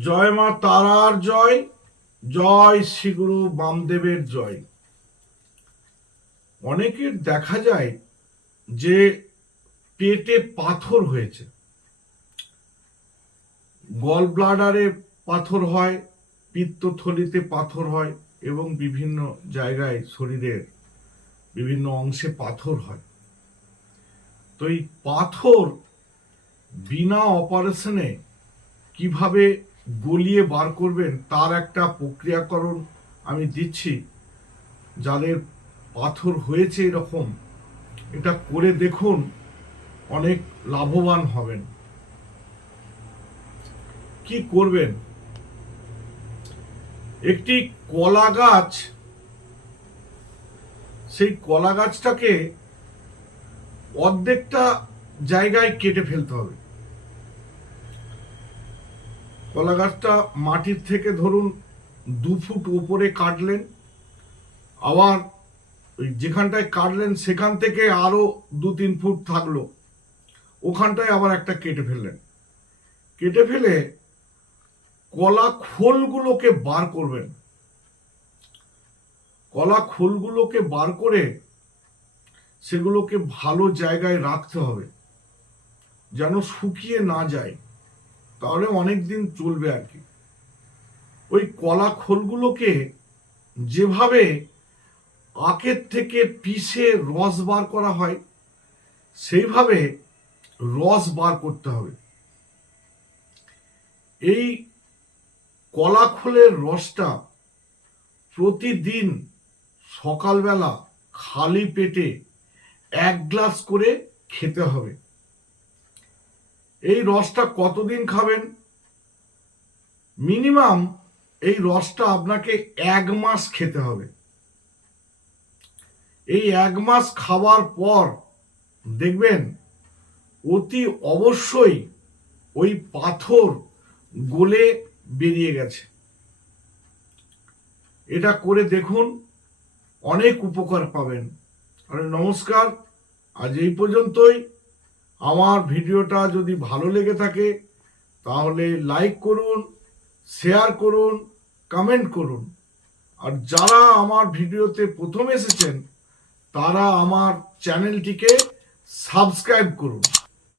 জয় মা তারার জয় জয় শ্রীগুরু বামদেবের জয়। অনেকের দেখা যায় যে পেটে পাথর হয়েছে। গল ব্লাডারে পাথর হয়, পিত্তথলিতে পাথর হয় এবং বিভিন্ন জায়গায় শরীরের বিভিন্ন অংশে পাথর হয়। তো এই পাথর বিনা অপারেশনে কীভাবে গলিয়ে বার করবেন, তার একটা প্রক্রিয়াকরণ আমি দিচ্ছি। যাদের পাথর হয়েছে এরকম, এটা করে দেখুন, অনেক লাভবান হবেন। কি করবেন? একটি কলা গাছ, সেই কলা গাছটাকে অর্ধেকটা জায়গায় কেটে ফেলতে হবে। কলা গাছটা মাটির থেকে ধরুন দু ফুট উপরে কাটলেন, আবার যেখানটায় কাটলেন সেখান থেকে আরও দু তিন ফুট থাকল, ওখানটায় আবার একটা কেটে ফেললেন। কেটে ফেলে কলা খোলগুলোকে বার করবেন। কলা খোলগুলোকে বার করে সেগুলোকে ভালো জায়গায় রাখতে হবে, যেন শুকিয়ে না যায়। তাহলে অনেক দিন চলবে আর কি। ওই কলা খোলগুলোকে যেভাবে আখের থেকে পিষে রস বার করা হয়, সেইভাবে রস বার করতে হবে। এই কলা খোলের রসটা প্রতিদিন সকালবেলা খালি পেটে এক গ্লাস করে খেতে হবে। এই রসটা কতদিন খাবেন? মিনিমাম এই রসটা আপনাকে এক মাস খেতে হবে। এই এক মাস খাওয়ার পর দেখবেন অতি অবশ্যই ওই পাথর গলে বেরিয়ে গেছে। এটা করে দেখুন, অনেক উপকার পাবেন। নমস্কার, আজ এই পর্যন্তই। আমার ভিডিওটা যদি ভালো লেগে থাকে, তাহলে লাইক করুন শেয়ার করুন কমেন্ট করুন। আর যারা আমার ভিডিওতে প্রথম এসেছেন, তারা আমার চ্যানেলটিকে সাবস্ক্রাইব করুন।